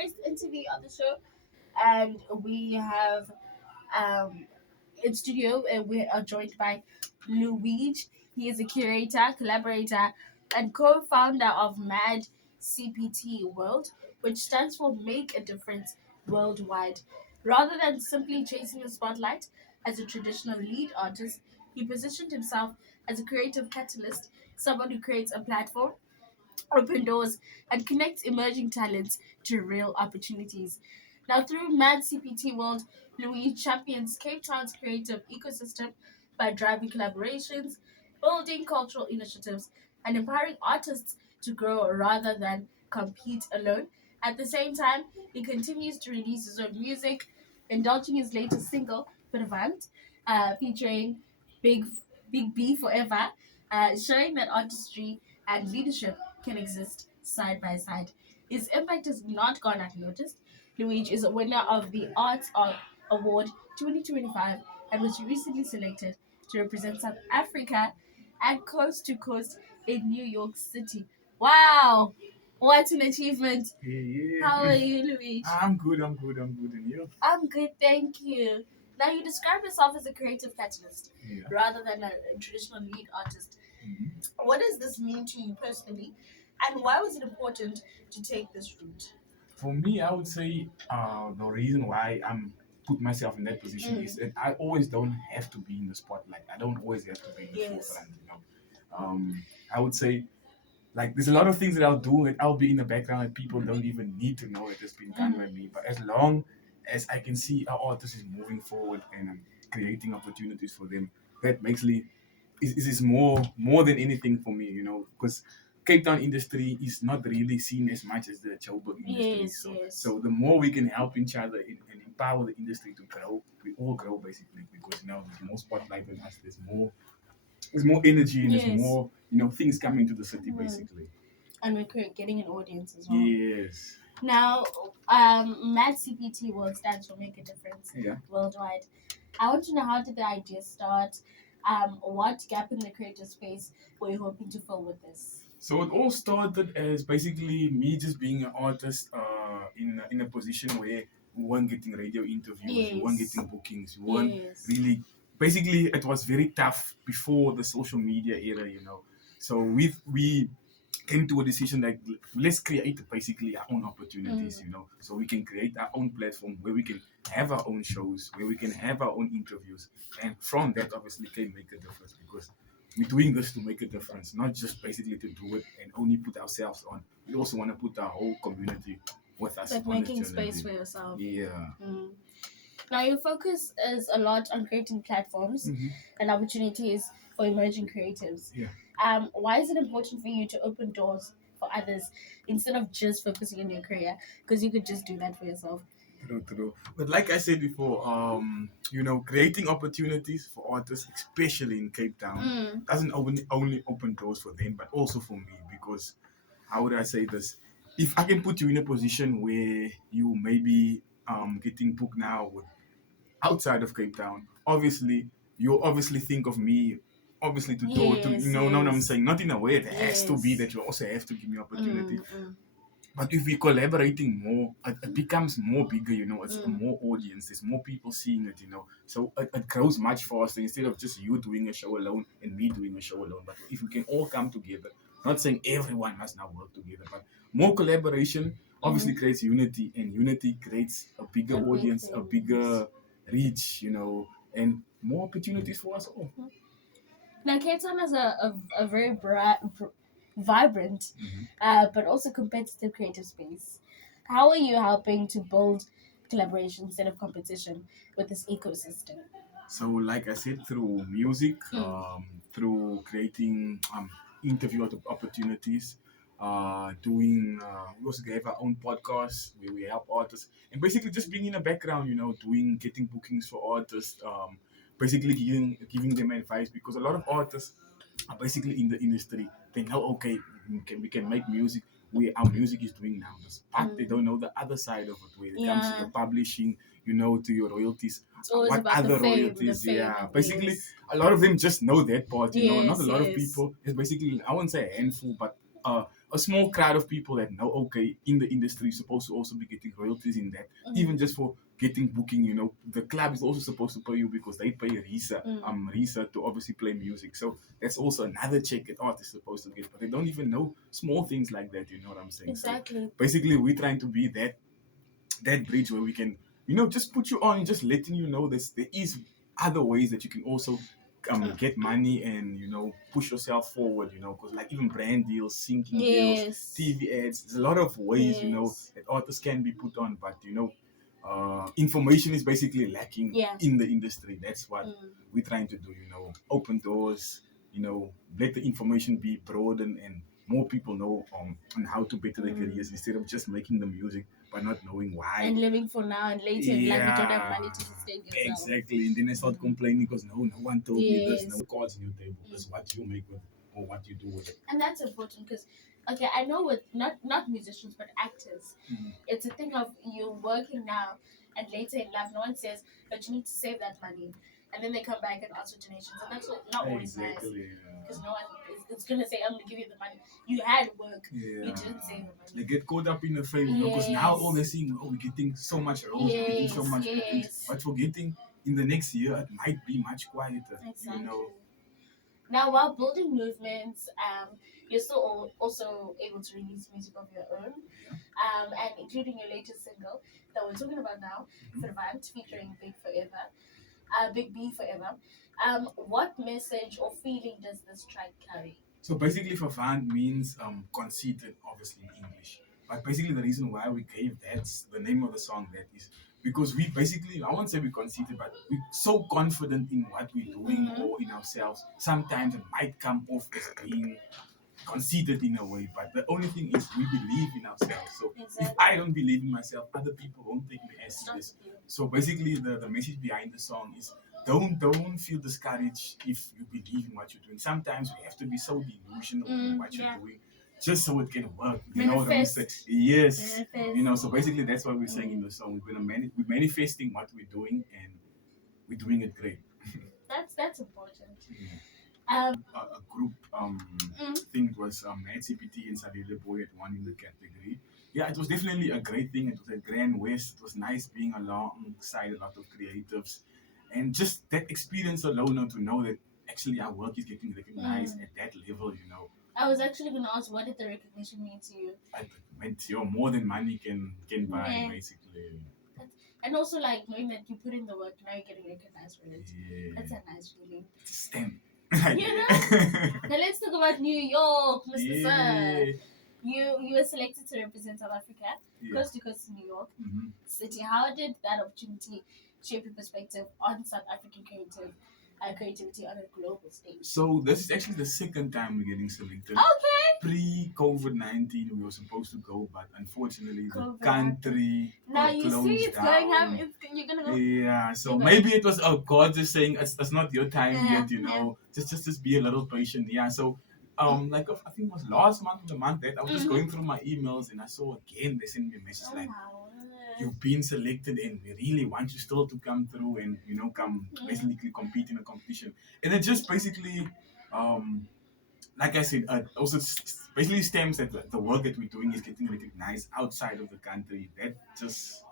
first interview on the show, and we have in studio, we are joined by luweeg. He is a curator, collaborator, and co-founder of madcpt World, which stands for Make a Difference Worldwide. Rather than simply chasing the spotlight as a traditional lead artist, he positioned himself as a creative catalyst, someone who creates a platform, open doors, and connects emerging talents to real opportunities. Now, through Mad CPT World, Louis champions Cape Town's creative ecosystem by driving collaborations, building cultural initiatives, and empowering artists to grow rather than compete alone. At the same time, he continues to release his own music, indulging his latest single, Verwant, featuring Big Big B Forever, showing that artistry and leadership can exist side by side. His impact has not gone unnoticed. Luigi is a winner of the Arts Award 2025 and was recently selected to represent South Africa and coast to coast in New York City. Wow! What an achievement! Yeah. How are you, Luigi? I'm good. And you? I'm good, thank you. Now, you describe yourself as a creative catalyst Yeah. rather than a traditional lead artist. What does this mean to you personally, and why was it important to take this route? For me, I would say the reason why I'm put myself in that position is that I always don't have to be in the spotlight. I don't always have to be in the forefront. I would say like there's a lot of things that I'll do and I'll be in the background and people don't even need to know it has been done by me. But as long as I can see our artist is moving forward and I'm creating opportunities for them, that makes me is more than anything for me, because Cape Town industry is not really seen as much as the Joburg industry. Yes, yes. So the more we can help each other and empower the industry to grow, we all grow basically because now there's more spotlight on us, there's more energy and Yes. there's more things coming to the city basically. And we're getting an audience as well. Yes. Now, Mad CPT World stands for Make a Difference Worldwide. I want to know, how did the idea start? What gap in the creative space were you hoping to fill with this? So it all started as basically me just being an artist in a position where we weren't getting radio interviews, we weren't getting bookings, we weren't really. Basically, it was very tough before the social media era. So we came to a decision like let's create basically our own opportunities, so we can create our own platform where we can have our own shows, where we can have our own interviews, and from that obviously can make a difference because we're doing this to make a difference, not just basically to do it and only put ourselves on. We also want to put our whole community with us. Like making space for yourself. Yeah. Now, your focus is a lot on creating platforms and opportunities for emerging creatives. Yeah. Why is it important for you to open doors for others instead of just focusing on your career? Because you could just do that for yourself. True. But like I said before, creating opportunities for artists, especially in Cape Town, doesn't only open doors for them, but also for me. Because how would I say this? If I can put you in a position where you maybe getting booked now outside of Cape Town, obviously you obviously think of me. Obviously, I'm saying not in a way it has to be that you also have to give me opportunity. But if we're collaborating more, it becomes more bigger, it's more audience, there's more people seeing it, So it grows much faster instead of just you doing a show alone and me doing a show alone. But if we can all come together, not saying everyone must now work together, but more collaboration obviously creates unity, and unity creates a bigger audience, a bigger reach, and more opportunities for us all. Now, Cape Town has a very vibrant, but also competitive creative space. How are you helping to build collaboration instead of competition with this ecosystem? So, like I said, through music, through creating interview opportunities, we also have our own podcast where we help artists, and basically just being in the background, getting bookings for artists, basically giving them advice, because a lot of artists are basically in the industry. They know, okay, we can make music where our music is doing numbers, but they don't know the other side of it, where it comes to the publishing, to your royalties. What other royalties? Basically, a lot of them just know that part. Not a lot of people. It's basically, I wouldn't say a handful, but a small crowd of people that know, okay, in the industry supposed to also be getting royalties in that, even just for getting booking. The club is also supposed to pay you because they pay Risa to obviously play music. So that's also another check that artists are supposed to get, but they don't even know small things like that. You know what I'm saying? Exactly. So basically, we're trying to be that bridge where we can, just put you on, just letting you know there is other ways that you can also get money and push yourself forward, because like even brand deals, syncing deals, Yes. TV ads, there's a lot of ways Yes. that artists can be put on, but information is basically lacking in the industry. That's what we're trying to do, open doors, let the information be broadened and more people know on how to better their careers instead of just making the music but not knowing why. And living for now and later in life, you don't have money to sustain yourself. Exactly. And then they start complaining because no one told me this. No cards in your table. That's what you make with or what you do with it. And that's important because, okay, I know with not musicians but actors, it's a thing of you working now and later in life, no one says, but you need to save that money. And then they come back and ask for donations. And that's not always nice. Because no one is going to say, I'm going to give you the money. You had work. You didn't save the money. They get caught up in the fame because now all they're seeing, we're getting so much roles, we're getting so much bookings. But forgetting in the next year, it might be much quieter. Exactly. Now, while building movements, you're still also able to release music of your own, and including your latest single that we're talking about now, Servant, featuring Big B Forever. What message or feeling does this track carry? So basically, Vervant means conceited, obviously in English. But basically, the reason why we gave that's the name of the song that is because we basically, I won't say we're conceited, but we're so confident in what we're doing or in ourselves. Sometimes it might come off as being conceited in a way, but the only thing is we believe in ourselves. So if I don't believe in myself, other people won't take me as serious. So basically, the message behind the song is don't feel discouraged if you believe in what you're doing. Sometimes we have to be so delusional in what you're doing just so it can work. You know what I'm saying? Yes. So basically that's what we're saying in the song. We're manifesting what we're doing and we're doing it great. That's important. A group thing it was madcpt and Sadele Boy at one in the category. Yeah, it was definitely a great thing. It was a grand west. It was nice being alongside a lot of creatives, and just that experience alone, to know that actually our work is getting recognized at that level. I was actually going to ask, what did the recognition mean to you? It meant more than money can buy, basically. And also, like, knowing that you put in the work, now you're getting recognized for it. That's a nice feeling. It's a stamp. Now let's talk about New York, Mr. Sir. You were selected to represent South Africa, coast to coast to New York City. How did that opportunity shape your perspective on South African creativity on a global stage? So this is actually the second time we're getting selected. Okay. Pre-COVID-19, we were supposed to go, but unfortunately the country now you closed see it's down. going up. You're gonna go. Yeah, so maybe it was God just saying it's not your time yet. Just be a little patient. Yeah, so like I think it was last month or the month that I was just going through my emails and I saw again they sent me a message like, you've been selected and we really want you still to come through and come basically compete in a competition. And it just basically like I said, also basically stems that the work that we're doing is getting recognized outside of the country. That just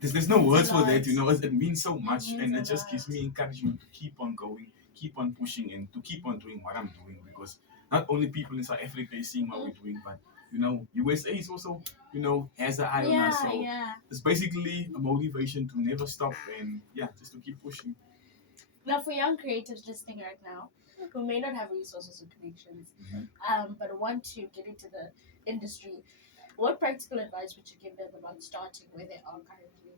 there's no words for that. It means so much, and it just gives me encouragement to keep on going, keep on pushing, and to keep on doing what I'm doing, because not only people in South Africa is seeing what we're doing, but USA is also has an eye on us. So it's basically a motivation to never stop and just to keep pushing. Now, for young creatives listening right now who may not have resources or connections, but want to get into the industry, what practical advice would you give them about starting where they are currently?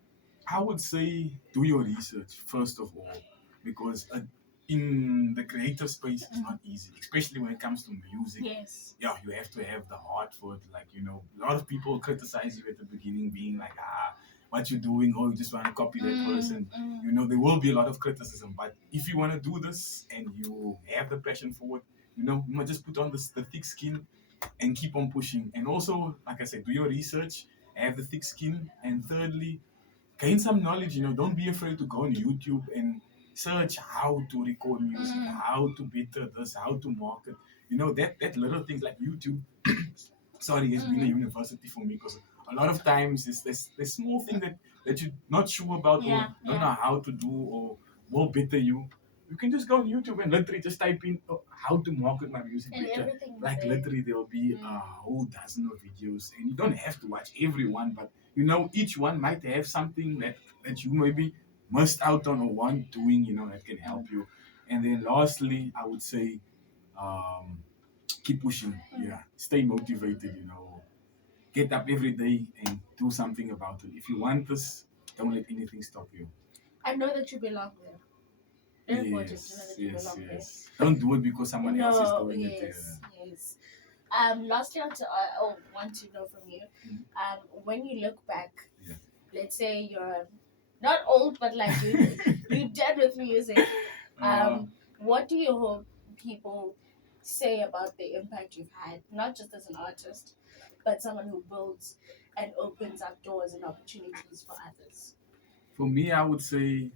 I would say do your research first of all, because in the creative space it's not easy, especially when it comes to music. Yes. Yeah, you have to have the heart for it. Like a lot of people criticize you at the beginning, being like, what you're doing, or you just want to copy that person. There will be a lot of criticism, but if you want to do this and you have the passion for it, you might just put on the thick skin and keep on pushing. And also, like I said, do your research, have the thick skin, and thirdly, gain some knowledge. Don't be afraid to go on YouTube and search how to record music, how to better this, how to market. that little things like YouTube. Sorry, it's been a university for me because a lot of times there's small thing that you're not sure about or don't know how to do or will better you. You can just go on YouTube and literally just type in how to market my music And better. everything is Like there. literally there'll be a whole dozen of videos, and you don't have to watch every one, but each one might have something that you maybe missed out on or want doing, that can help you. And then lastly, I would say, um, keep pushing. Yeah, stay motivated. Get up every day and do something about it. If you want this, don't let anything stop you. I know that you belong there. Very important to know Yes, that you yes, belong there. yes. Don't do it because someone else is No, doing it. yes, yes. Lastly, want to know from you, when you look back, Yeah. let's say you're not old, but like you done with music. What do you hope people say about the impact you've had, not just as an artist, but someone who builds and opens up doors and opportunities for others? For me, I would say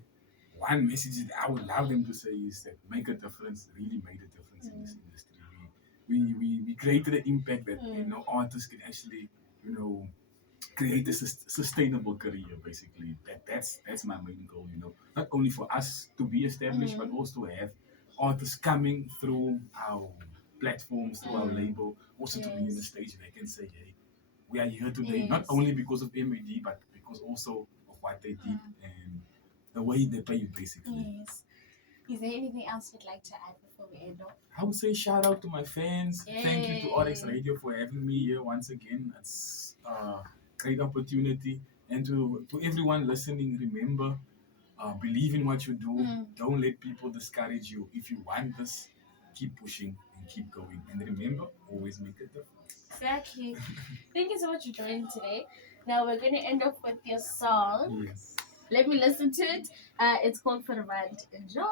one message that I would love them to say is that make a difference, really made a difference in this industry. We created an impact that artists can actually, create a sustainable career. Basically, that's my main goal. Not only for us to be established, but also have artists coming through our platforms, through our label, also to be in the stage they can say, hey, we are here today, not only because of MAD, but because also of what they did and the way they play, basically. Yes. Is there anything else you'd like to add before we end off? I would say shout out to my fans. Thank you to RX Radio for having me here once again. It's a great opportunity. And to everyone listening, remember, believe in what you do. Don't let people discourage you. If you want this, keep pushing and keep going. And remember, always make a difference. Exactly. Thank you so much for joining today. Now we're going to end up with your song. Yes. Let me listen to it. It's called For the Rand. Enjoy.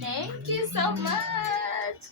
Thank you so much.